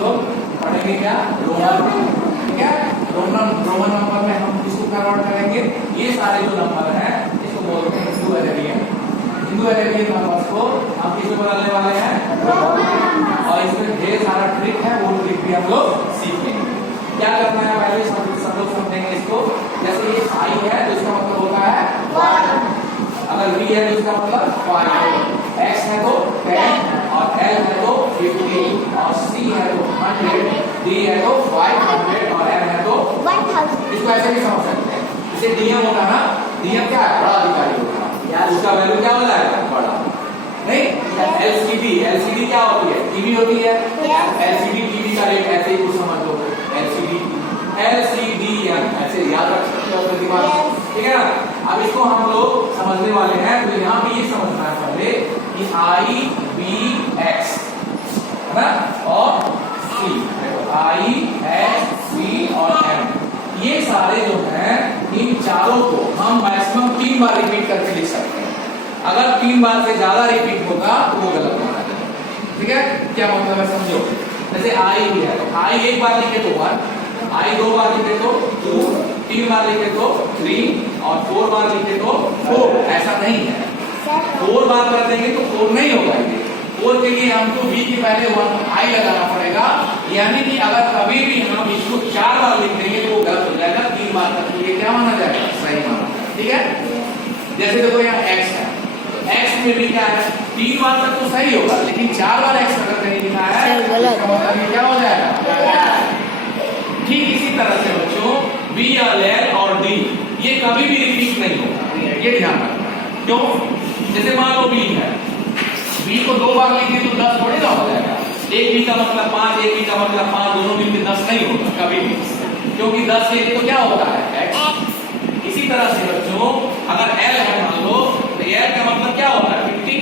लोग पढ़ेंगे क्या, रोमन, ठीक है। रोमन नंबर में हम किसको कन्वर्ट करेंगे, ये सारे जो नंबर हैं इसको बोलते हैं Hindu Arabian. Hindu Arabian numbers को हम किसको बनाने वाले हैं, और इसमें ढेर सारा ट्रिक है, वो ट्रिक भी हम लोग सीखेंगे। क्या करना है पहले सब लोग समझेंगे इसको। जैसे ये आई है तो इसका मतलब होता है 1, अगर V है तो इसका मतलब 5, X है तो 10, और L है तो 50, और C है तो 100, D है तो 500, और M है तो 1000। इसको ऐसे भी समझ सकते हैं, जैसे DM होता है ना, DM क्या है, बड़ा अधिकारी होता है, उसका वैल्यू क्या हो जाएगा, बड़ा। नहीं, LCD क्या होती है, टीवी होती है, LCD टीवी का रेट ऐसे ही कुछ समझ लो, LCDM ऐसे याद रख सकते हो अपने दिमाग में, ठीक है ना। अब इसको हम लोग समझने वाले हैं, तो यहाँ पे ये समझना है पहले कि I, B, X है ना, और C, I, X, C और M, ये सारे जो हैं इन चारों को हम मैक्सिमम 3 बार रिपीट करके लिख सकते हैं। अगर 3 बार से ज्यादा रिपीट होगा तो वो गलत माना जाएगा, ठीक है। क्या मतलब है समझो, जैसे I भी है, I एक बार लिखे तो 1, I 2 बार लिखे तो 2, 3 बार लिखे तो 3, और 4 बार लिखे तो 4। ऐसा नहीं है, 4 बार कर देंगे तो 4 नहीं होगा ये। 4 के लिए हमको V के पहले 1 I लगाना पड़ेगा, यानी कि अगर कभी भी हम इसको 4 बार लिख देंगे तो वो गलत हो जाएगा। 3 बार तक ये क्या माना जाएगा, सही माना जाएगा, ठीक है। जैसे देखो यहाँ X है, X में भी क्या है, 3 बार तक तो सही होगा, लेकिन 4 बार X अगर नहीं लिखा है तो इसका मतलब ये क्या हो जाएगा। ठीक इसी तरह से बच्चों B और L और D ये कभी भी रिपीट नहीं होगा, ये ध्यान रखना है। क्यों, जैसे मान लो B है, B को 2 बार लिखें तो 10 थोड़ी ना हो जाएगा। एक B का मतलब 5, एक B का मतलब 5, दोनों मिलकर 10 नहीं होगा कभी भी, क्योंकि 10 के लिए तो क्या होता है, X। इसी तरह से बच्चों अगर L है मान लो, तो L का मतलब क्या होता है, 50।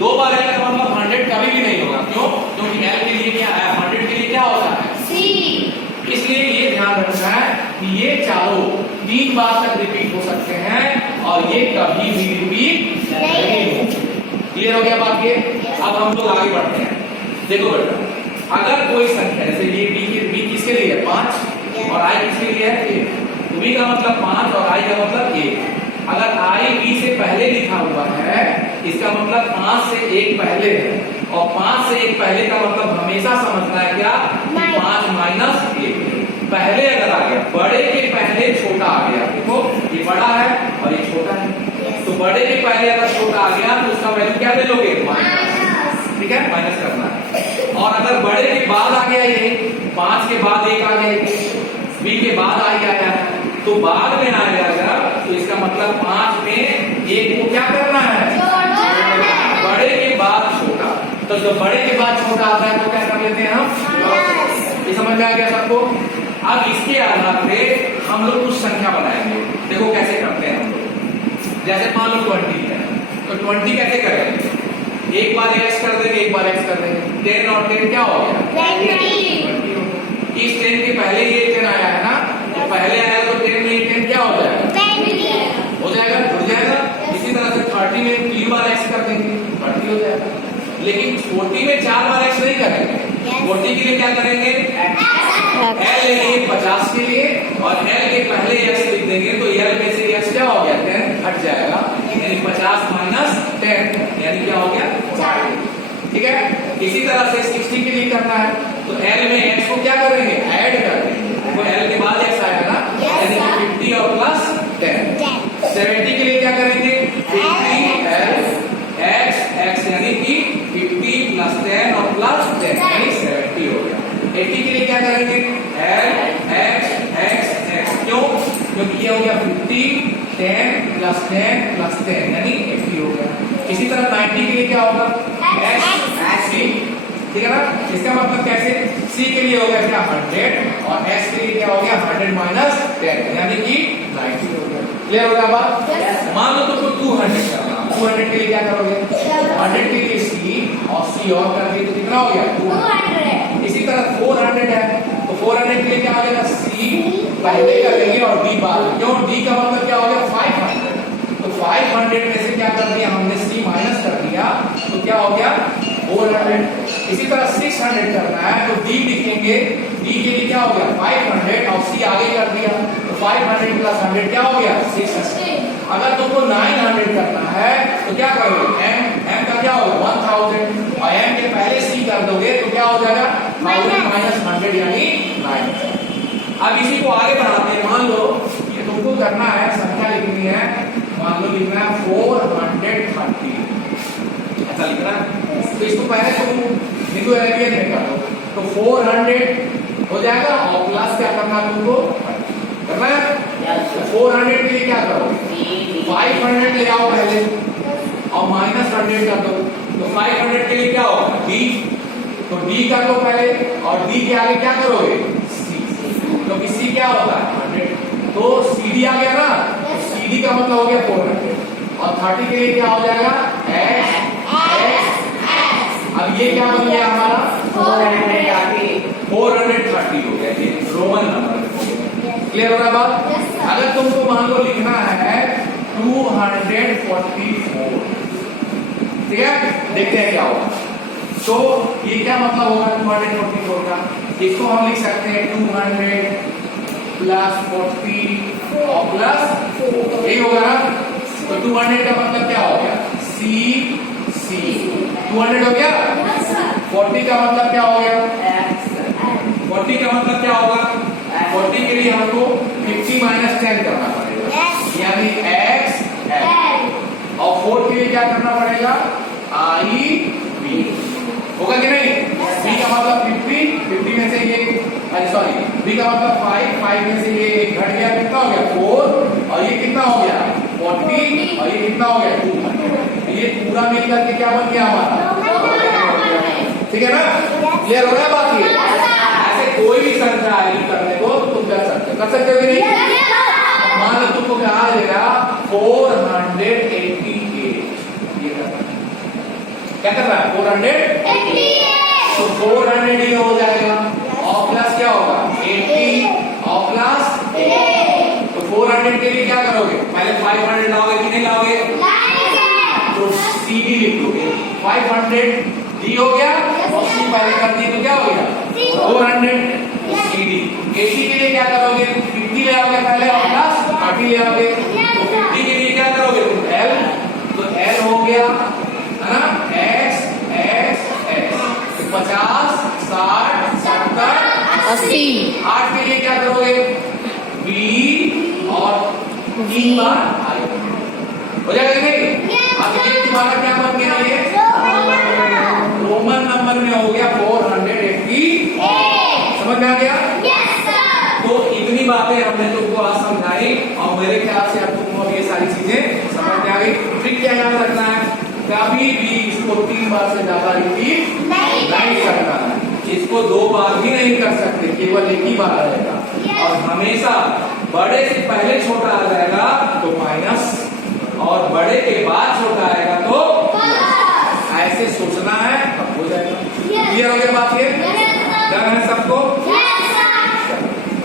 2 बार L का मतलब 100 कभी भी नहीं होगा। क्यों, क्योंकि L के लिए क्या है, 100 के लिए क्या होता है, C। इसलिए ये ध्यान रखना है कि ये चारों 3 बार तक रिपीट हो सकते हैं, और ये कभी भी रिपीट नहीं होंगे। क्लियर हो गया बात ये। अब हम लोग आगे बढ़ते हैं। देखो बेटा, अगर कोई संख्या जैसे ये B किसके लिए है, 5, और I किसके लिए है, 1, तो B का मतलब 5 और I का मतलब 1। अगर I B से पहले लिखा हुआ है, इसका मतलब 5 से 1 पहले है, और 5 से 1 पहले का मतलब हमेशा समझना है क्या, 5 माइनस 1 पहले अगर आ गया, बड़े के पहले छोटा आ गया। देखो ये बड़ा है और ये छोटा है, तो बड़े के पहले अगर छोटा आ गया तो उसका वैल्यू क्या ले लोगे, माइनस, ठीक है, माइनस करना है। और अगर बड़े के बाद आ गया, ये 5 के बाद 1 आ गया, B के बाद आ गया, तो बाद में आ गया, तो इसका मतलब 5 में 1 को क्या करना है, बड़े के बाद छोटा। तो जब बड़े के बाद छोटा आता है तो क्या कर लेते हैं हम, ये समझ में आ गया सबको। अब इसके आधार पे हम लोग कुछ संख्या बनाएंगे। देखो कैसे करते हैं हम लोग। जैसे मान लो 20 है, तो 20 कैसे करेंगे, एक बार x कर देंगे, एक बार x कर देंगे। 10 और 10 क्या हो गया, 20। इस 10 के पहले ये 10 आया है ना, तो पहले आया तो 10 में 10 क्या हो जाएगा, हो जाएगा, जुड़ जाएगा। इसी तरह से 30 में 3 बार x कर देंगे, 30 हो जाएगा। लेकिन 40 में 4 बार x नहीं करेंगे। 40 के लिए क्या करेंगे, L लेंगे 50 के लिए, और L के पहले x लिख देंगे, तो L में से x क्या हो गया, 10 हट जाएगा, यानी 50 माइनस 10 यानी क्या हो गया, 40। ठीक है, इसी तरह से 60 के लिए करना है, तो L में x को क्या करेंगे, ऐड कर देंगे, तो L के बाद x आएगा ना, यानी 50 और प्लस 10। 70 के लिए क्या करेंगे, 50 L x यानी कि 50 प्लस 10 और प्लस 10 यानी 70 हो गया। 80 के लिए क्या करेंगे, L x क्यों, क्योंकि ये हो गया 50 10 प्लस 10 प्लस 10 यानी 80 हो गया। इसी तरह 90 के लिए क्या होगा, x c, ठीक है ना। इसका मतलब कैसे, c के लिए हो गया क्या 100, और x के लिए क्या हो गया 100 माइनस 10 यानी कि 90 हो गया। क्लियर हो गया बात। मान लो तो 200 करना, 200 के लिए क्या करोगे, 100 के लिए c और c और कर दिए तो कितना हो गया 200। इसी तरह 400 है, तो 400 के लिए क्या हो जाएगा, c पहले करेंगे और d बाद में। क्यों, d का मतलब क्या हो गया 500, तो 500 में से क्या कर दिया हमने, c माइनस कर दिया, तो क्या हो गया 400। इसी तरह 600 करना है तो D लिखेंगे, D के लिए क्या हो गया 500 और C आगे कर दिया तो 500 प्लस 100 क्या हो गया 600। अगर तुमको 900 करना है तो क्या करोगे, M का क्या होगा 1000 और M के पहले C कर दोगे तो क्या हो जाएगा 1000 माइनस 100 यानी 9। अब इसी को आगे बढ़ाते हैं। मान लो ये तुमको करना है, संख्या लिखनी है, मान लो लिखना है 430, ऐसा लिखना है। तो इसको पहले तुम हिंदू अरेबियन में कर दो तो 400 हो जाएगा और प्लस क्या करना तुमको करना है। 400 के लिए क्या करोगे 500 ले आओ पहले और माइनस 100 कर दो तो 500 के लिए क्या होगा D, तो D कर लो पहले और D के आगे क्या करोगे C, क्योंकि C क्या होता है 100 तो CD आ गया ना, तो CD का मतलब हो गया 400 और 30 के लिए क्या हो जाएगा X। अब ये क्या बन गया हमारा 430 हो गया, ये रोमन नंबर हो गया। क्लियर हो रहा बात। अगर तुमको मान लो लिखना है 244, ठीक है, देखते हैं क्या होगा। तो ये क्या मतलब होगा 244 का, इसको हम लिख सकते हैं 200 प्लस 40 और प्लस 4, यही होगा ना। तो 200 का मतलब क्या हो गया C 200 हो गया। 40 का मतलब क्या हो गया 40 का मतलब क्या होगा 40 के लिए हमको 50 माइनस 10 करना पड़ेगा यानी X और 4 के लिए क्या करना पड़ेगा I B, होगा कि नहीं। B का मतलब 50 में से ये सॉरी B का मतलब 5 में से ये घट गया, कितना हो गया 4 और ये कितना हो गया 40 और ये कितना हो गया 200। ये पूरा मिलकर के क्या बन गया हमारा, ठीक है ना। क्लियर हो रहा है बात। ये ऐसे कोई भी संख्या ऐड करने को तुम कर सकते हो कि नहीं। मान लो तुमको क्या आ जाएगा 488, ये क्या कर रहा है 488 तो 400 ये हो जाएगा और प्लस क्या होगा 80 और प्लस तो 400 के लिए क्या करोगे पहले 500 लाओगे कि नहीं लाओगे, तो CD लिख दोगे 500 D हो गया और C पहले कर दिए तो क्या हो गया 400 CD। 80 के लिए क्या करोगे 50 ले आओगे पहले और प्लस 30 ले आओगे तो 50 के लिए क्या करोगे तुम L, तो L हो गया है ना X 50 60 70 80। 8 के लिए क्या करोगे B और 3 बार I हो जाएगा कि नहीं। अब ये तुम्हारा क्या बन गया ये रोमन नंबर में हो गया 480, समझ में आ गया। तो इतनी बातें हमने तुमको आज समझाई और मेरे ख्याल से अब तुमको अब ये सारी चीजें समझ में आ गई। ट्रिक क्या याद रखना है, कभी भी इसको 3 बार से ज्यादा रिपीट नहीं करना है, इसको 2 बार भी नहीं कर सकते, केवल एक ही बार आएगा और हमेशा बड़े से पहले छोटा आ जाएगा तो माइनस और बड़े के बाद छोटा आएगा